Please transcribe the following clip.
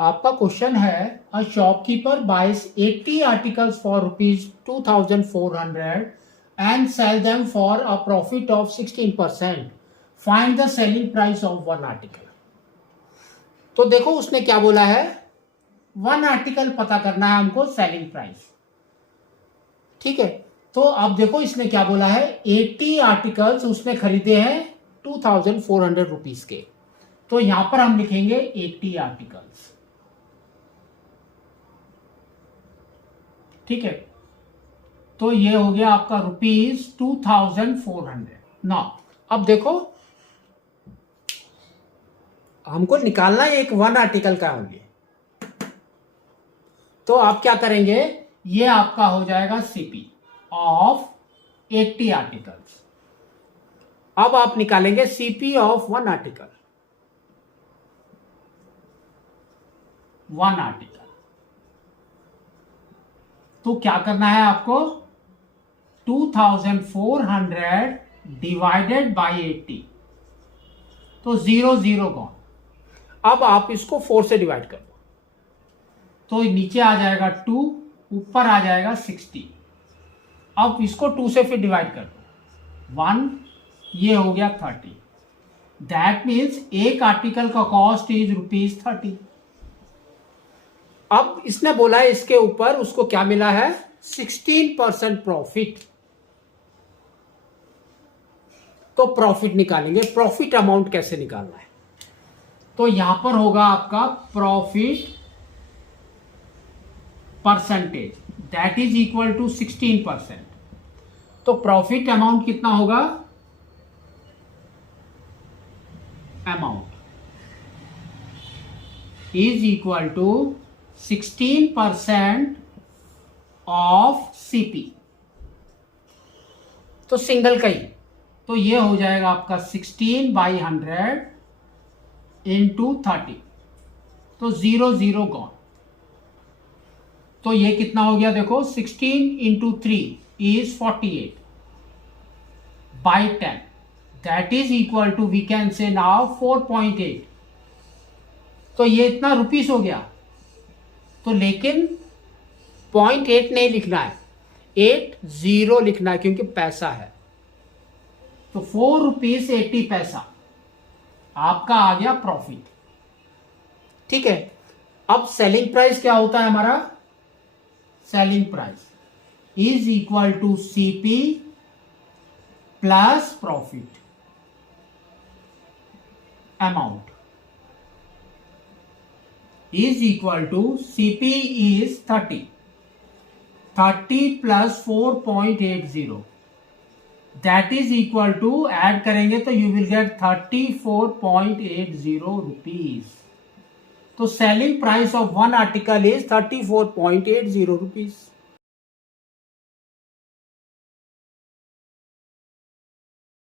आपका क्वेश्चन है a shopkeeper buys 80 articles for ₹2400 and sell them for a profit of 16%. Find the selling price of one article. तो देखो उसने क्या बोला है, वन आर्टिकल पता करना है हमको, सेलिंग प्राइस. ठीक है, तो अब देखो इसने क्या बोला है, 80 आर्टिकल्स उसने खरीदे हैं 2400 रुपीज के. तो यहां पर हम लिखेंगे 80 आर्टिकल्स. ठीक है, तो ये हो गया आपका ₹2400. ना अब देखो हमको निकालना है एक वन आर्टिकल का होंगे, तो आप क्या करेंगे, ये आपका हो जाएगा सीपी ऑफ 80 आर्टिकल्स. अब आप निकालेंगे CP of one article. One article तो क्या करना है आपको, 2400 डिवाइडेड बाई 80, तो 0 0 गॉन. अब आप इसको 4 से डिवाइड कर दो, तो नीचे आ जाएगा 2, ऊपर आ जाएगा 60. अब इसको 2 से फिर डिवाइड कर दो, 1, ये हो गया 30. दैट मीन्स एक आर्टिकल का कॉस्ट इज ₹30. अब इसने बोला है इसके ऊपर उसको क्या मिला है, 16% प्रॉफिट. तो प्रॉफिट निकालेंगे. प्रॉफिट अमाउंट कैसे निकालना है, तो यहां पर होगा आपका profit percentage, that is equal to 16%. तो प्रॉफिट अमाउंट कितना होगा, amount is equal to 16% of CP. तो सिंगल का ही, तो ये हो जाएगा आपका 16/100 इंटू 30, तो 0 0 गॉन. तो ये कितना हो गया, देखो 16 into 3 is 48 by 10, that is equal to we can say now 4.8. तो ये इतना रुपीस हो गया. तो लेकिन 0.8 नहीं लिखना है, 80 लिखना है क्योंकि पैसा है. तो ₹4.80 आपका आ गया प्रॉफिट. ठीक है, अब सेलिंग प्राइस क्या होता है हमारा, selling price is equal to CP plus profit amount is equal to CP is 30 plus 4.80, that is equal to, add करेंगे तो you will get 34.80 rupees. तो selling price of one article is 34.80 rupees.